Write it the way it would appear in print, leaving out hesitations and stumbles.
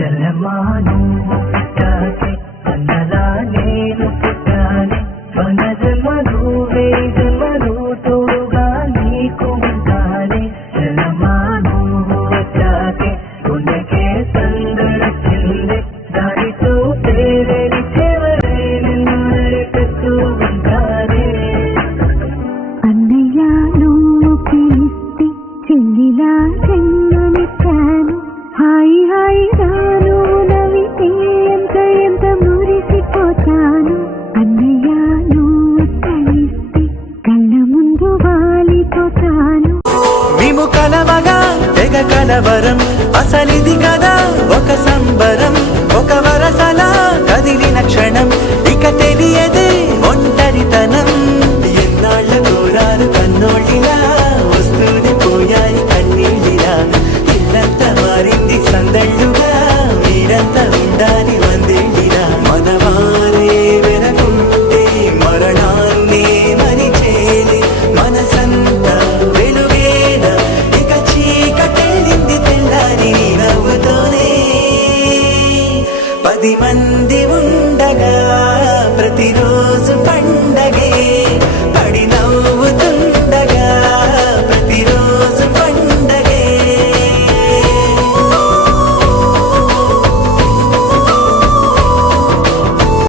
చెల్లమాను పుట్టాకే అన్నలా నేను పుట్టానే వనజమను వేజమను తోడుగా నీకు ఉంటానే చెల్లమాను పుట్టాకే గుండెకే సందడచిందే దానితో పేరేని చివరే నిన్ను నడిపిస్తూ ఉంటానే అన్నయ్య నువ్వు పిలిస్తే చెల్లిలా చెల్లనిచ్చాను హాయి హాయి రాను నవ్వితే ఎంత మురిసిపోతాను అన్నయ్య నువ్వు కలిస్తే కళ్ళ ముందు వాలిపోతాను మేము కలవగా తెగ కలవరం అసలిది కదా ఒక సంబరం ఒక వరసలా కదిలిన క్షణం ఇక తెలియదే ఒంటరితనం ఎన్నాళ్ళ కోరారు కన్నోళ్ళిలా వస్తూనే పోయాయి కన్నీళ్ళిలా ఇల్లంతా మారింది సందళ్ళుగా మీరంతా ఉండాలి వందేళ్ళిలా మనవారే వెనకుంటే మరణాన్నే మరిచేలే మనసంతా వెలుగేన ఇక చీకటెళ్ళింది తెల్లారి నీ నవ్వుతోనే 10 మంది ఉండగా ప్రతిరోజు పండగే